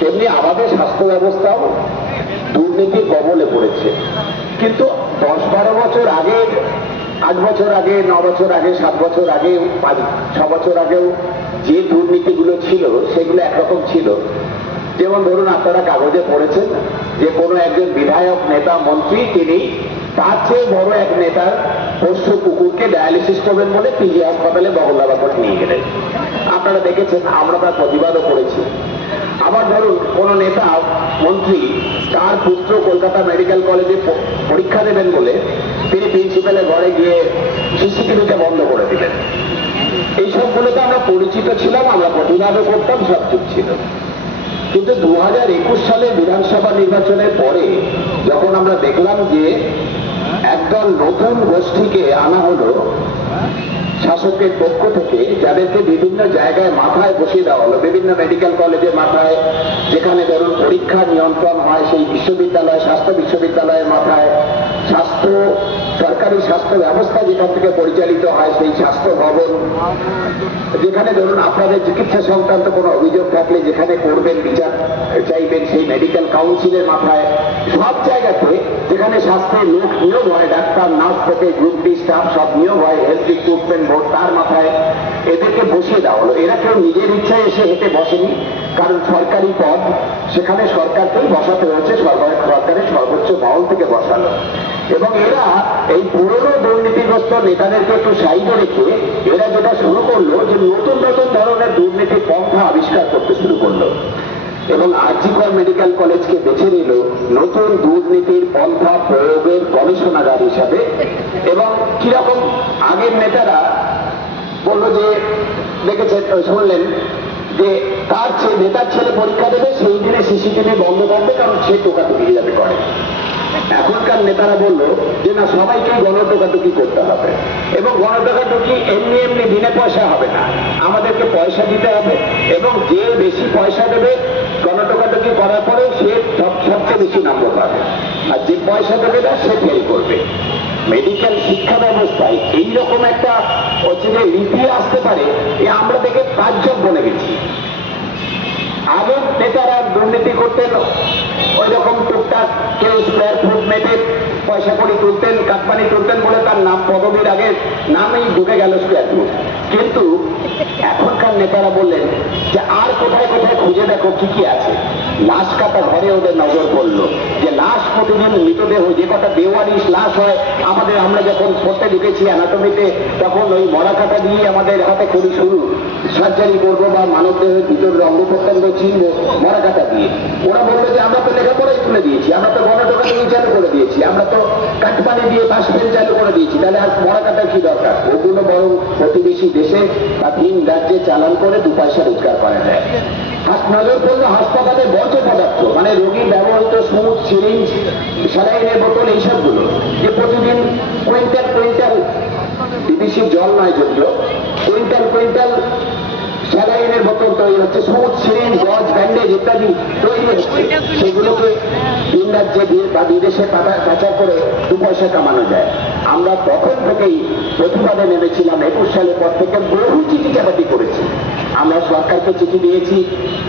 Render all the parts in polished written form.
তেমনি আমাদের স্বাস্থ্য ব্যবস্থাও দুর্নীতির কবলে পড়েছে। কিন্তু 10-12 বছর আগে, 8 বছর আগে, 9 বছর আগে, 7 বছর আগে, 6 বছর আগেও যে দুর্নীতিগুলো ছিল সেগুলো একরকম ছিল। যেমন ধরুন, আপনারা কাগজে পড়েছেন যে কোনো একজন বিধায়ক, নেতা, মন্ত্রী তিনি তার চেয়ে বড় এক নেতার পোষ্য কুকুরকে ডায়ালিসিস করবেন বলে পিজি হাসপাতালে বগলদাবা করে নিয়ে গেলেন। আপনারা দেখেছেন, আমরা তার প্রতিবাদও করেছি। আবার ধরুন, কোন নেতা, মন্ত্রী তার পুত্র কলকাতা মেডিকেল কলেজে পরীক্ষা দেবেন বলে তিনি প্রিন্সিপালের ঘরে গিয়ে সিসিটিভিটা বন্ধ করে দিলেন। এই সবগুলোতে আমরা পরিচিত ছিলাম, আমরা প্রতিবাদও করতাম, সব চুপ ছিল। কিন্তু 2021 সালে বিধানসভা নির্বাচনের পরে যখন আমরা দেখলাম যে একদল নতুন গোষ্ঠীকে আনা হলো শাসকের পক্ষ থেকে, যাদেরকে বিভিন্ন জায়গায় মাথায় বসিয়ে দেওয়া হলো, বিভিন্ন মেডিকেল কলেজের মাথায়, যেখানে ধরুন পরীক্ষা নিয়ন্ত্রণ হয় সেই বিশ্ববিদ্যালয়, স্বাস্থ্য বিশ্ববিদ্যালয়ের মাথায়, সরকারি স্বাস্থ্য ব্যবস্থা যেখান থেকে পরিচালিত হয় সেই স্বাস্থ্য ভবন, যেখানে ধরুন আপনাদের চিকিৎসা সংক্রান্ত কোনো অভিযোগ থাকলে যেখানে করবেন, বিচার চাইবেন সেই মেডিকেল কাউন্সিলের মাথায়, সব জায়গাতে যেখানে স্বাস্থ্যের লোক নিয়োগ হয়, ডাক্তার, নার্স থেকে গ্রুপ ডি স্টাফ সব নিয়োগ হয়, হেলথ রিক্রুটমেন্ট বোর্ড, তার মাথায় এদেরকে বসিয়ে দেওয়া হলো। এরা কেউ নিজের ইচ্ছায় এসে হেঁটে বসেনি, কারণ সরকারি পদ সেখানে সরকারকেই বসাতে হয়েছে, সরকারের সর্বোচ্চ মহল থেকে বসানো। এবং এরা এই পুরনো দুর্নীতিগ্রস্ত নেতাদেরকে একটু সাইডে রেখে এরা যেটা শুরু করলো যে নতুন নতুন ধরনের দুর্নীতির পন্থা আবিষ্কার করতে শুরু করলো এবং জি কর মেডিকেল কলেজকে বেছে নিল নতুন দুর্নীতির পন্থা প্রয়োগের গবেষণাগার হিসাবে। এবং কিরকম আগের নেতারা বললো যে, দেখেছেন, শুনলেন যে তার নেতার ছেলে পরীক্ষা দেবে, সেই দিনে সিসিটিভি বন্ধ থাকবে, কারণ সে টোকাটুকি যাতে করে। এখনকার নেতারা বললো যে না, সবাইকে গণটোকাটুকি করতে হবে, এবং গণটোকাটুকি এমনি এমনি বিনা পয়সা হবে না, আমাদেরকে পয়সা দিতে হবে, এবং যে বেশি পয়সা দেবে গণটোকাটুকি করার পরে সে সবচেয়ে বেশি নম্বর পাবে, আর যে পয়সা দেবে না সে ফেল করবে। মেডিকেল শিক্ষা ব্যবস্থায় এইরকম একটা হচ্ছে যে রীতি আসতে পারে, আমরা দেখে তাজ্জব বলে গেছি। আগের নেতারা দুর্নীতি করতেন ওই রকম টুকটাক, কেউ স্কোয়ার ফুট মেপে পয়সা করি তুলতেন, কাটপানি তুলতেন বলে তার নাম, পদবীর আগে নামেই ঢুকে গেল স্কোয়ার ফুট। কিন্তু এখনকার নেতারা বললেন যে আর কোথায় কোথায় খুঁজে দেখো কি কি আছে। লাশ কাটা ঘরে ওদের নজর পড়লো, যে লাশ প্রতিদিন মৃতদেহ, যে কটা বেওয়ারিশ লাশ হয় আমাদের, আমরা যখন পড়তে ঢুকেছি অ্যানাটমিতে, তখন ওই মরা কাটা দিয়ে আমাদের হাতে করি শুরু, সার্জারি করবো বা মানব দেহের ভিতরের অঙ্গ প্রত্যঙ্গ চিনবো মরা কাটা দিয়ে। ওরা বললো যে আমরা তো লেখাপড়াই তুলে দিয়েছি, আমরা তো গণটোকাটুকি চালু করে দিয়েছি, আমরা তো কাঠপানি দিয়ে বাস পেন চালু করে দিয়েছি, তাহলে আর মরা কাটার কি দরকার? ওগুলো বরং প্রতিবেশী দেশে বা ভিন রাজ্যে চালান করে 2 পয়সা রোজগার করা যায়। নজর পড়লো হাসপাতালে বর্জ্য পদার্থ, মানে রোগীর ব্যবহৃত সুচ, সিরিঞ্জ, স্যালাইনের বোতল, এইসবগুলো যে প্রতিদিন কুইন্টাল কুইন্টাল, বিদেশি জল নয় যদিও, কুইন্টাল কুইন্টাল স্যালাইনের বোতল তৈরি হচ্ছে, সুচ, সিরিঞ্জ, গজ, ব্যান্ডেজ ইত্যাদি তৈরি হচ্ছে, সেগুলোকে ভিন রাজ্যে বা বিদেশে পাচার করে 2 পয়সা কামানো যায়। আমরা তখন থেকেই প্রতিবাদে নেমেছিলাম। 21 সালের পর থেকে বহু চিঠি চাপাতি করেছি, আমরা সরকারকে চিঠি দিয়েছি,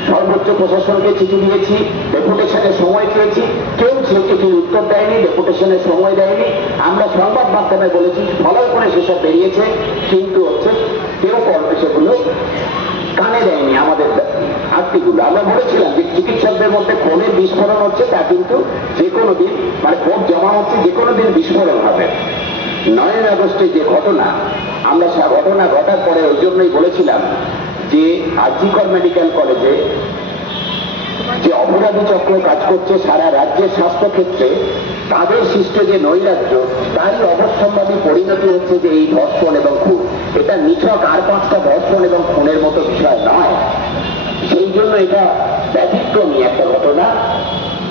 সর্বোচ্চ প্রশাসনকে চিঠি দিয়েছি, ডেপুটেশনের সময় চেয়েছি, কেউ সে চিঠির উত্তর দেয়নি, ডেপুটেশনের সময় দেয়নি। আমরা সংবাদ মাধ্যমে বলেছি, ফলো করে সেসব বেরিয়েছে, কিন্তু হচ্ছে কেউ সেগুলো কানে দেয়নি আমাদের আর্তিগুলো। আমরা বলেছিলাম যে চিকিৎসকদের মধ্যে ফোনের বিস্ফোরণ হচ্ছে, তা কিন্তু যে কোনো দিন, মানে ভোট জমা হচ্ছে, যে কোনো দিন বিস্ফোরণ হবে। 9 আগস্টে যে ঘটনা, আমরা ঘটনা ঘটার পরে ওই জন্যই বলেছিলাম যে জি কর মেডিকেল কলেজে যে অপরাধী চক্র কাজ করছে সারা রাজ্যের স্বাস্থ্য ক্ষেত্রে, তাদের সৃষ্ট যে নৈরাজ্য, তারই অবশ্যম্ভাবী পরিণতি হচ্ছে যে এই ধর্ষণ এবং খুন। এটা নিছক আর 5টা ধর্ষণ এবং খুনের মতো বিষয় নয়, সেই জন্য এটা ব্যতিক্রমী একটা ঘটনা,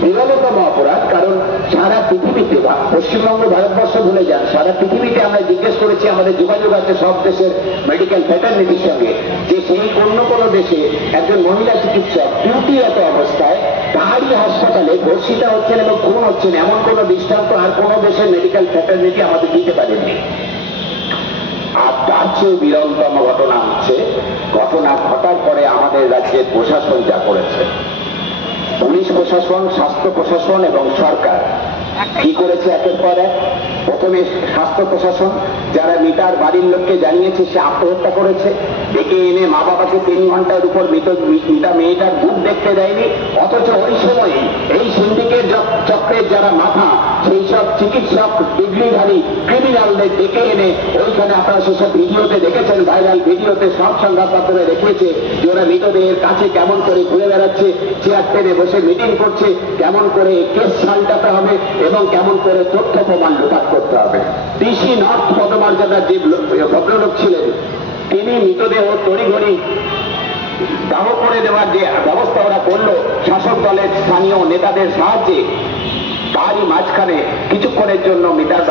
বিরলতম অপরাধ। কারণ সারা পৃথিবীতে, পশ্চিমবঙ্গ, ভারতবর্ষ ভুলে যান, সারা পৃথিবীতে আমরা জিজ্ঞেস করেছি, আমাদের যোগাযোগ আছে সব দেশের মেডিকেল ফ্যাটার্নিটির সঙ্গে, যে সেই অন্য কোনো দেশে একজন মহিলা চিকিৎসক ডিউটিরত অবস্থায় তাহারই হাসপাতালে ধর্ষিতা হচ্ছেন এবং খুন হচ্ছেন, এমন কোনো দৃষ্টান্ত আর কোনো দেশের মেডিকেল ফ্যাটার্নিটি আমাদের দিতে পারেননি। আর তার চেয়ে বিরলতম ঘটনা হচ্ছে, ঘটনা ঘটার পরে আমাদের রাজ্যের প্রশাসন যা করেছে। প্রশাসন, স্বাস্থ্য প্রশাসন এবং সরকার কি করেছে একের পর এক। প্রথমে স্বাস্থ্য প্রশাসন যারা মিতার বাড়ির লোককে জানিয়েছে সে আত্মহত্যা করেছে, ডেকে এনে মা বাবাকে 3 ঘন্টার উপর মিতা মেয়েটার মুখ দেখতে দেয়নি, অথচ ওই সময়ে এই সিন্ডিকেট চক্রের যারা মাথা সেই সব চিকিৎসক ডিগ্রিধারী ক্রিমিনালদের ডেকে এনে ওইখানে আপনারা সেসব ভিডিওতে দেখেছেন, ভাইরাল ভিডিওতে সব সংবাদপত্রে দেখিয়েছে যে ওরা মৃতদেহের কাছে কেমন করে ঘুরে বেড়াচ্ছে, চেয়ার টেনে বসে মিটিং করছে, কেমন করে কেস সাল্টাতে হবে এবং কেমন করে তথ্য প্রমাণ লোপাট করতে হবে। ডিসি নর্থ পদমর্যাদার যে ভদ্রলোক ছিলেন তিনি মৃতদেহ তড়িঘড়ি দাহ করে দেওয়ার যে ব্যবস্থা ওরা করলো শাসক দলের স্থানীয় নেতাদের সাহায্যে, তারই মাঝখানে কিছুক্ষণের জন্য মিতার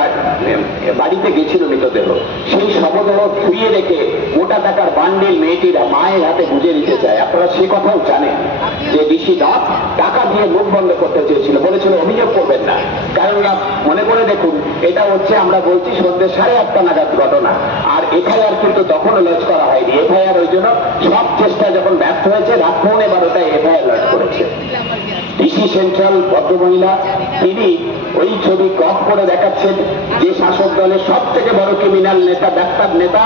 বাড়িতে গেছিল মৃতদেহ, সেই শবদেহ ধুয়ে রেখে মোটা টাকার বান্ডিল মেয়েটির মায়ের হাতে বুঝে দিতে চায়। আপনারা সে কথাও জানেন যে ডিসি নাথ টাকা দিয়ে মুখ বন্ধ করতে চেয়েছিল, বলেছিল অভিযোগ করবেন না, কারণ মনে করে দেখুন এটা হচ্ছে আমরা বলছি সন্ধ্যে 8:30 নাগাদ ঘটনা, আর এফআইআর কিন্তু তখনও লঞ্চ করা হয়নি। এফআইআর ওই জন্য সব চেষ্টা যখন ব্যর্থ হয়েছে রাত 11:15 এফআইআর লঞ্চ করেছে। ডিসি সেন্ট্রাল ভদ্রমহিলা তিনি ওই ছবি ক্রপ করে দেখাচ্ছেন যে শাসক দলের সব থেকে বড় ক্রিমিনাল নেতা, ডাক্তার নেতা,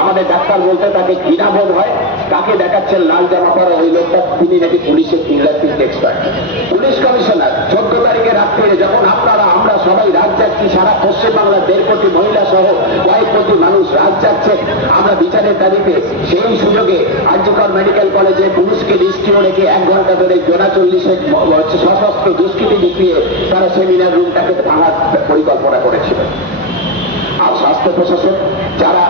আমাদের ডাক্তার বলতে তাকে ঘৃণাবোধ হয়, তাকে দেখাচ্ছেন লাল জামা পরা ওই লোকটা, তিনি নাকি পুলিশের ফিঙ্গারপ্রিন্ট এক্সপার্ট। পুলিশ কমিশনার 14 তারিখে রাত্রে যখন আমরা সবাই রাত যাচ্ছি, সারা পশ্চিমবাংলার 1.5 কোটি মহিলা সহ কয়েক কোটি মানুষ রাত যাচ্ছে আমরা বিচারের দাবিতে, সেই সুযোগে আরজিকর মেডিকেল কলেজে পুলিশকে নিষ্ক্রিয় রেখে 1 ঘন্টা ধরে জোড়া 40 সশস্ত্র দুষ্কৃতি দেখিয়ে তারা সেমিনার রুমটাকে ভাঙার পরিকল্পনা করেছিল। আর স্বাস্থ্য প্রশাসন যারা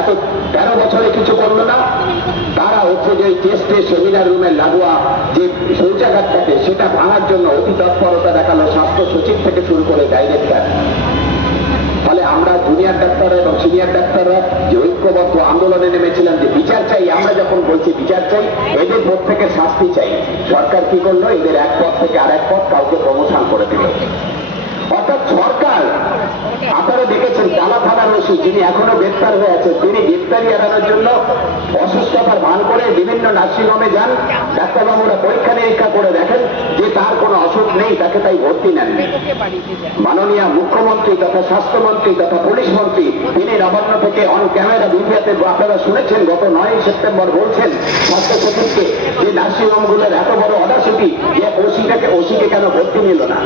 এত 13 বছরে কিছু করলো না, তারা হচ্ছে যে টেস্টে সেমিনার রুমের লাগোয়া যে শৌচাগার থাকে সেটা ভাঙার জন্য অতি তৎপরতা দেখালো স্বাস্থ্য সচিব থেকে শুরু করে ডাইরেক্টর। ফলে আমরা জুনিয়র ডাক্তাররা এবং সিনিয়র ডাক্তাররা যে ঐক্যবদ্ধ আন্দোলনে নেমেছিলাম যে বিচার চাই, আমরা যখন বলছি বিচার চাই, এদের পদ থেকে শাস্তি চাই, সরকার কি করলো, এদের এক পদ থেকে আর এক পদ কাউকে প্রমোশন করে দিল। অর্থাৎ সরকার, আপনারা দেখেছেন টালা থানার ওসি যিনি এখনো গ্রেপ্তার হয়ে আছেন, তিনি গ্রেপ্তারি এড়ানোর জন্য অসুস্থতার ভান করে বিভিন্ন নার্সিংহোমে যান, ডাক্তারবাবুরা পরীক্ষা নিরীক্ষা করে দেখেন যে তার কোনো অসুখ নেই, তাকে তাই ভর্তি নেননি। মাননীয় মুখ্যমন্ত্রী তথা স্বাস্থ্যমন্ত্রী তথা পুলিশ মন্ত্রী তিনি নবান্ন থেকে অন ক্যামেরা মিডিয়াতে আপনারা শুনেছেন গত 9 সেপ্টেম্বর বলছেন স্বাস্থ্য সচিবকে যে নার্সিংহোমগুলোর এত বড় অদাসতি যে ওসিকে কেন ভর্তি নিল না,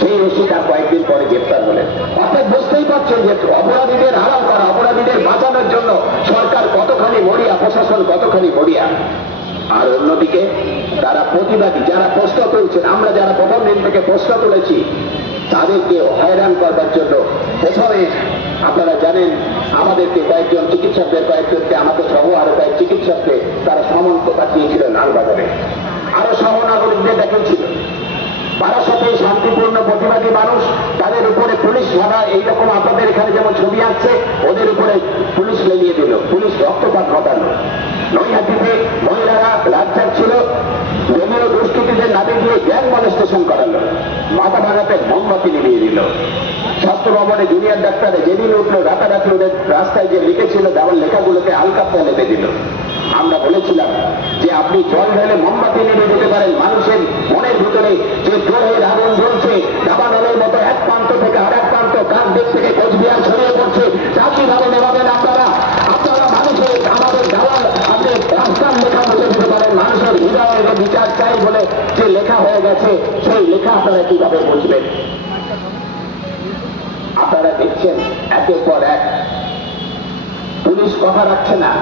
সেই ওসি তার কয়েকদিন পরে গ্রেপ্তার হলেন। অর্থাৎ বুঝতেই পারছেন যে অপরাধীদের আড়াল করা, অপরাধীদের বাঁচানোর জন্য সরকার কতখানি মরিয়া, প্রশাসন কতখানি মরিয়া। আর অন্যদিকে তারা প্রতিবাদী যারা প্রশ্ন তুলছেন, আমরা যারা প্রথম দিন থেকে প্রশ্ন তুলেছি তাদেরকে হয়রান করবার জন্য প্রথমে আপনারা জানেন আমাদেরকে কয়েকজন চিকিৎসকদের, কয়েকজনকে আমাকে সহ আরো কয়েক চিকিৎসককে তারা সমন্ত পাঠিয়েছিল লালবাজারে, আরো সহনাগরিকদের দেখিয়েছিল। বারাসতে শান্তিপূর্ণ প্রতিবাদী মানুষ, তাদের উপরে পুলিশ ধরা, এইরকম আপনাদের এখানে যেমন ছবি আসছে ওদের উপরে পুলিশ লেলিয়ে দিল, পুলিশ রক্তপাত ঘটালো। নৈহাটিতে মহিলারা রাত যাচ্ছিল, দলীয় দুষ্কৃতীদের নামে দিয়ে গ্যাং মলেস্টেশন করালো, মাথা ভাঙাতে মোমবাতি নিভিয়ে দিল। স্বাস্থ্য ভবনে জুনিয়র ডাক্তারে যেদিন উঠলো রাতারাতি ওদের রাস্তায় যে লিখেছিল দেওয়ার লেখাগুলোকে আলকাপড়ে লেপে দিল। আমরা বলেছিলাম যে আপনি জল ঢেলে মোমবাতি নিভিয়ে দিতে পারেন, মানুষের মনের ভিতরে যে জোরের আগুন জ্বলছে, দাবানলের মতো এক প্রান্ত থেকে আর এক প্রান্ত, কার দিক থেকে কোচবিহার ছড়িয়ে পড়ছে, তা কিভাবে নেভাবেন আপনারা? আপনারা মানুষের আমাদের দেওয়াল আপনি রাস্তার লেখা মুছে দিতে পারেন, মানুষের হৃদয়ের বিচার চাই বলে যে লেখা হয়ে গেছে সেই লেখা আপনারা কিভাবে বুঝবেন? আপনারা দেখছেন একের পর এক পুলিশ কথা রাখছে না,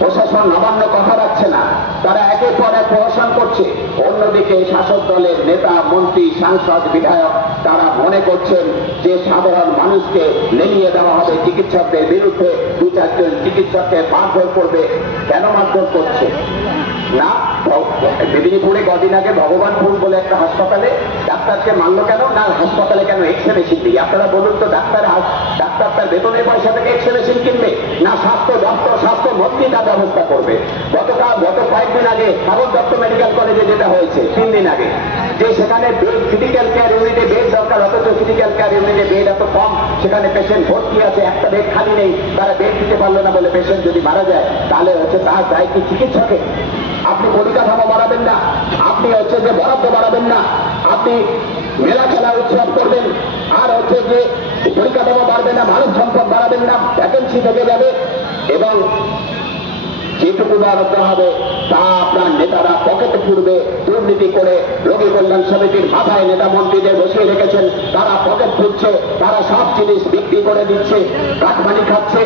প্রশাসন নবান্ন কথা রাখছে না, তারা একের পর এক প্রহসন করছে। অন্যদিকে শাসক দলের নেতা, মন্ত্রী, সাংসদ, বিধায়ক তারা মনে করছেন যে সাধারণ মানুষকে লেলিয়ে দেওয়া হবে, চিকিৎসকদের বিরুদ্ধে 2-4 জন চিকিৎসককে মারধর করবে। কেন মারধর করছে না? মেদিনীপুরে কদিন আগে ভগবানপুর বলে একটা হাসপাতালে ডাক্তারকে মারলো কেন না? হাসপাতালে কেন এক্সরে মেশিন দিই? আপনারা বলুন তো, ডাক্তার তার বেতনের পয়সা থেকে এক্সরে মেশিন কিনবে না স্বাস্থ্য দপ্তর, স্বাস্থ্য মন্ত্রী তার ব্যবস্থা করবে? গত কয়েকদিন আগে সাগর দত্ত মেডিকেল কলেজে যেটা হয়েছে 3 দিন আগে, যে সেখানে বেড, ক্রিটিক্যাল কেয়ার ইউনিটে বেড দরকার, অথচ ক্রিটিক্যাল কেয়ার ইউনিটে বেড এত কম, সেখানে পেশেন্ট ভর্তি আছে, একটা বেড খালি নেই, তারা বেড দিতে পারলো না বলে পেশেন্ট যদি মারা যায় তাহলে হচ্ছে তার দায় কি চিকিৎসকের? আপনি পরিকাঠামো বাড়াবেন না, আপনি হচ্ছে যে বরাদ্দ বাড়াবেন না, আপনি মেলা খেলা উৎসব করবেন, আর হচ্ছে যে পরিকাঠামো বাড়বে না, মানব সম্পদ বাড়াবেন না, ভ্যাকেন্সি থেকে যাবে, এবং যেটুকু বরাদ্দ হবে তা আপনার নেতারা পকেটে পুরবে দুর্নীতি করে। রোগী কল্যাণ সমিতির মাথায় নেতা মন্ত্রীদের বসিয়ে রেখেছেন, তারা পকেট ফুটছে, তারা সব জিনিস বিক্রি করে দিচ্ছে, কাটমানি খাচ্ছে,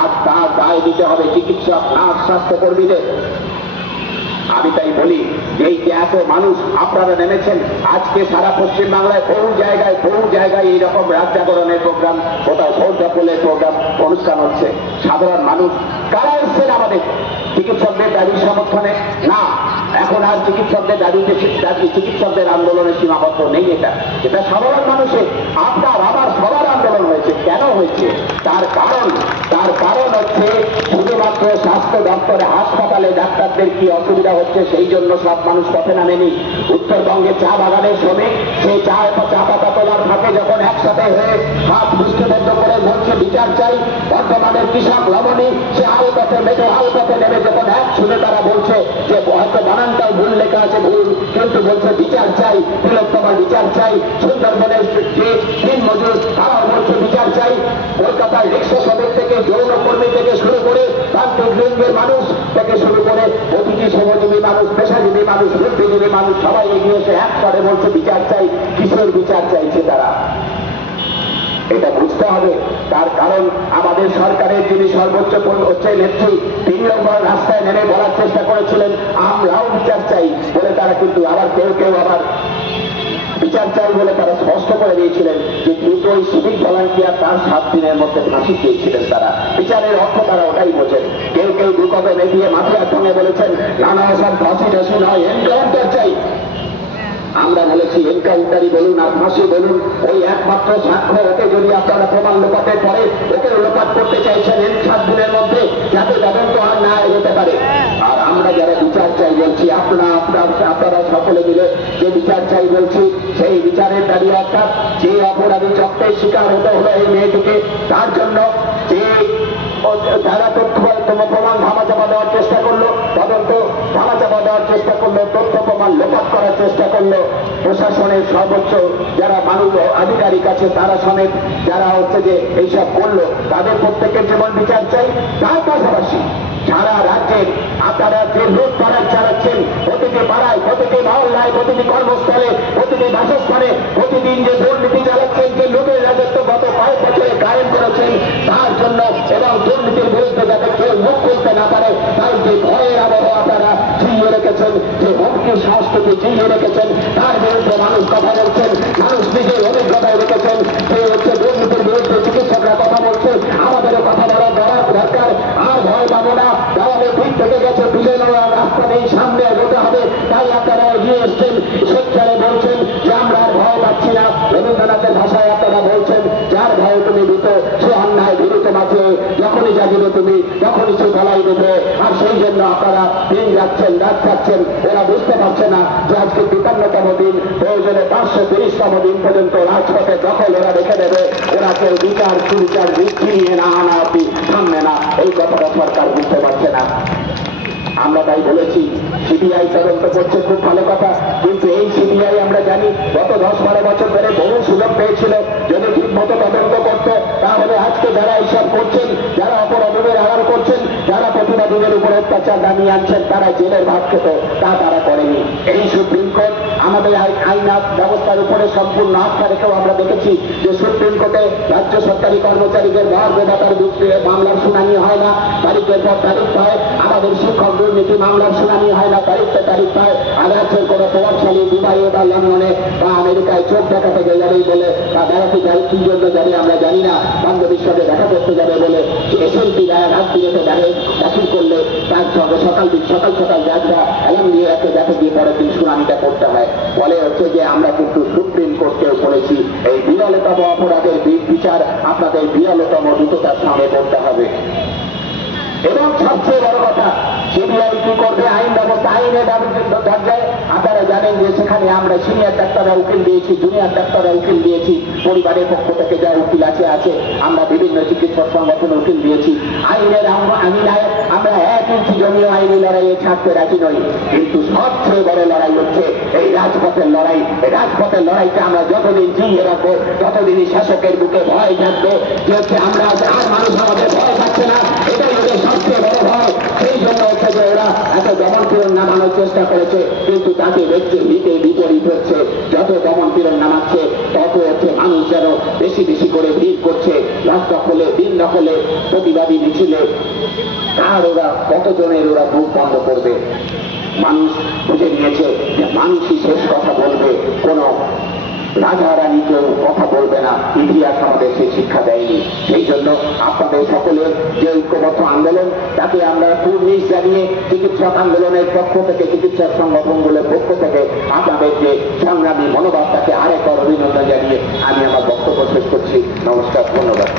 আর তার দায় দিতে হবে চিকিৎসক, নার্স, স্বাস্থ্যকর্মীদের। আমি তাই বলি এই যে এত মানুষ আপনারা নেমেছেন, আজকে সারা পশ্চিম বাংলায় বহু জায়গায় এইরকম রাত জাগরণের প্রোগ্রাম, কোথাও ভোটদাপলের প্রোগ্রাম অনুষ্ঠান হচ্ছে। সাধারণ মানুষ কারা এসছেন আমাদের চিকিৎসকদের দাবি সমর্থনে? না, এখন আর চিকিৎসকদের দাবিতে চিকিৎসকদের আন্দোলনের সীমাবদ্ধ নেই। এটা সাধারণ মানুষের, আপনার আমার সবার আন্দোলন হয়েছে। কেন হয়েছে? তার কারণ হচ্ছে শুধুমাত্র স্বাস্থ্য দপ্তরে, হাসপাতালে ডাক্তারদের কি অসুবিধা হচ্ছে সেই জন্য সব মানুষ পথে নামেনি। উত্তরবঙ্গে চা বাগানের শ্রমিক, সেই চা পাতা তোলার ফাঁকে যখন একসাথে হয়ে হাত মুষ্টিবদ্ধ করে বলছে বিচার চাই, বর্তমানের কৃষক রমণী সে আলপথে নেমে যখন এক শুনে তারা বলছে যে হয়তো বানানটাও ভুল লেখা আছে, ভুল, কিন্তু বলছে বিচার চাই, তিলোত্তমার বিচার চাই। সুন্দরবনের যে দিন মজুর তারাও বলছে বিচার চাই। কলকাতার রিক্সা শ্রমিক থেকে, যৌন কর্মী থেকে শুরু করে, প্রান্তিক লিঙ্গের মানুষ থেকে শুরু করে অতিথি শ্রমজীবী মানুষ, পেশাজীবী মানুষ, বুদ্ধিজীবী মানুষ সবাই এগিয়ে এসে এক স্বরে বলছে বিচার চাই। কিসের বিচার চাইছে তারা? এটা বুঝতে হবে। তার কারণ আমাদের সরকারের যিনি সর্বোচ্চ হচ্ছে নেত্রী, তিনি রাস্তায় নেমে বলার চেষ্টা করেছিলেন আমরাও বিচার চাই বলে, তারা কিন্তু আবার কেউ আবার বিচার চাই বলে তারা স্পষ্ট করে দিয়েছিলেন যে দ্রুত ওই সিভিক ভলান্টিয়ার তার 7 দিনের মধ্যে ফাঁসি চেয়েছিলেন। তারা বিচারের অর্থ তারা ওটাই বোঝেন। কেউ দুকদমে দিয়ে মাফিয়ার সঙ্গে বলেছেন নানা সব ফাঁসি নয়, এনকাউন্টার চাই। আমরা বলেছি এনকাউন্টারই বলুন আর ফাঁসি বলুন, ওই একমাত্র সাক্ষ্য। ওকে যদি আপনারা প্রমাণ লোপাটের পরে ওকে লোপাট করতে চাইছেন 7 দিনের মধ্যে, যাতে তদন্ত আর না এগোতে পারে। আর আমরা যারা বিচার চাই বলছি, আপনারা সকলে মিলে যে বিচার চাই বলছি, সেই বিচারের দাবি অর্থাৎ যে অপরাধী চক্রের শিকার হতে হলো এই মেয়েটিকে, তার জন্য যে যারা প্রমাণ ধামাচাপা দেওয়ার চেষ্টা করলো, তদন্ত ধামাচাপা দেওয়ার চেষ্টা করলো, তথ্য প্রমাণ লোপাট করার চেষ্টা করলো, প্রশাসনের সর্বোচ্চ যারা মানুষ আধিকারিক আছে তারা সমেত যারা হচ্ছে যে এইসব করলো, তাদের প্রত্যেকের যেমন বিচার চাই। তার পাশাপাশি সারা রাজ্যে আপনারা যে লুট করার চালাচ্ছেন, প্রতিটি পাড়ায়, প্রতিটি মহল্লায়, প্রতিটি কর্মস্থলে, প্রতিটি বাসস্থানে প্রতিদিন যে দুর্নীতি চালাচ্ছেন, যে লুটের রাজত্ব গত কয়েক বছরে কায়েম করেছেন, তার জন্য এবং দুর্নীতির বিরুদ্ধে যাতে কেউ মুখ খুলতে না পারে, তাই যে ভয়ের আবহাওয়া আপনারা জিইয়ে রেখেছেন, যে হুমকির সংস্কৃতি জিইয়ে রেখেছেন, তার বিরুদ্ধে মানুষ কথা বলছেন, মানুষ নিজের অভিজ্ঞতায় রেখেছেন। সে হচ্ছে দুর্নীতির বিরুদ্ধে চিকিৎসকরা কথা বলছে, আমাদেরও কথা বলার দরকার। আর ভয় পাবো না, তাহলে ঠিক থেকে গেছে, তুলে নেওয়ার রাস্তা নেই, সামনে এগোতে হবে। তাই আপনারা এগিয়ে এসছেন, স্বেচ্ছায় বলছেন যে আমরা আর ভয় পাচ্ছি না। রবীন্দ্রনাথের ভাষায় আপনারা বলছেন যার ভয়ে তুমি দিত সে অন্যায় বিরুদ্ধ মাঝে, যখনই জাগিবে তুমি তখনই সে বলাই দেবে। আর সেই জন্য আপনারা দিন যাচ্ছেন, রাত যাচ্ছেন, ওরা বুঝতে পারছে না যে আজকে 52তম দিন, প্রয়োজনে 530তম দিন পর্যন্ত রাজপথে দখল ওরা রেখে দেবে। ওরা কেউ বিচার সুবিচার ফিরিয়ে না আনা অব্দি থামবে না, এই কথাটা সরকার বুঝতে পারছে না। আমরা তাই বলেছি সিবিআই তদন্ত করছে, খুব ভালো কথা, কিন্তু এই সিবিআই আমরা জানি গত 10-12 বছর ধরে বহু সুযোগ পেয়েছিল। যদি ঠিক মতো তদন্ত করতো তাহলে আজকে যারা এইসব করছেন, যারা অপরাধীদের আড়াল করছেন, যারা প্রতিবাদীদের উপর অত্যাচার নামিয়ে আনছেন, তারা জেলের ভাত খেত, তা তারা করেনি। এই সুপ্রিম কোর্ট আমাদের আইন ব্যবস্থার উপরে সম্পূর্ণ আস্থা রেখেও আমরা দেখেছি যে সুপ্রিম কোর্টে রাজ্য সরকারি কর্মচারীদের মর্যাদার মামলার শুনানি হয় না, তারিখের পর তারিখ পায়। আমাদের শিক্ষক দুর্নীতি মামলার শুনানি হয় না, তারিখ পায়। আদালতের কোনো প্রভাবশালী দুবাই বা লন্ডনে বা আমেরিকায় চোখ দেখাতে যাবেই বলে, বা বেড়াতে যাই কি জন্য যাবে আমরা জানি না, বান্ধবীর সাথে দেখা করতে যাবে বলে এসএলপি রাজনীতিতে দাখিল করলে তার সঙ্গে সকাল যাত্রা এলাম নিয়ে রাখতে যাতে গিয়ে পরের দিন শুনানিটা করতে হয়। ফলে হচ্ছে যে আমরা কিন্তু সুপ্রিম কোর্টকেও বলেছি এই বিরলতম অপরাধের বিচার আপনাদের বিরলতম দ্রুততার সঙ্গে করতে হবে। এবং সবচেয়ে বড় কথা, সিবিআই কি করবে? আইন ব্যবস্থা, আইনের দরজায় আপনারা জানেন যে সেখানে আমরা সিনিয়র ডাক্তাররা উকিল দিয়েছি, জুনিয়র ডাক্তাররা উকিল দিয়েছি, পরিবারের পক্ষ থেকে যা উকিল আছে আমরা বিভিন্ন চিকিৎসক সংগঠন উকিল দিয়েছি। আইনের আমিনায় আমরা 1 ইঞ্চি জমিও আইনি লড়াইয়ে ছাড়তে রাজি নই। কিন্তু সবচেয়ে বড় লড়াই হচ্ছে এই রাজপথের লড়াই। এই রাজপথের লড়াইটা আমরা যতদিন জিইয়ে রাখবো ততদিনই শাসকের বুকে ভয় থাকবে যে হচ্ছে আমরা আর মানুষ আমাদের ভয় থাকছে না, এটাই ওদের সবচেয়ে বড় ভয়। সেই জন্য হচ্ছে যে ওরা এত দমনপীড়ন নামানোর চেষ্টা করেছে, কিন্তু তাকে দেখছে বিপরীত হচ্ছে। যত দমনপীড়ন নামাচ্ছে তত হচ্ছে মানুষ যেন বেশি বেশি করে ভিড় করছে, দখলে দিন দখলে প্রতিবাদী মিছিলে। কার ওরা কতজনের ওরা মুখ বন্ধ করবে? মানুষ বুঝে নিয়েছে যে মানুষই শেষ কথা বলবে, কোন রাজা রানী কেউ কথা বলবে না। ইতিহাস আমাদের সেই শিক্ষা দেয়নি। সেই জন্য আপনাদের সকলের যে ঐক্যবদ্ধ আন্দোলন, তাকে আমরা কুর্নিশ জানিয়ে চিকিৎসক আন্দোলনের পক্ষ থেকে, চিকিৎসক সংগঠনগুলোর পক্ষ থেকে আপনাদের যে সংগ্রামী মনোভাবটাকে আরেকবার অভিনন্দন জানিয়ে আমি আমার বক্তব্য শেষ করছি। নমস্কার, ধন্যবাদ।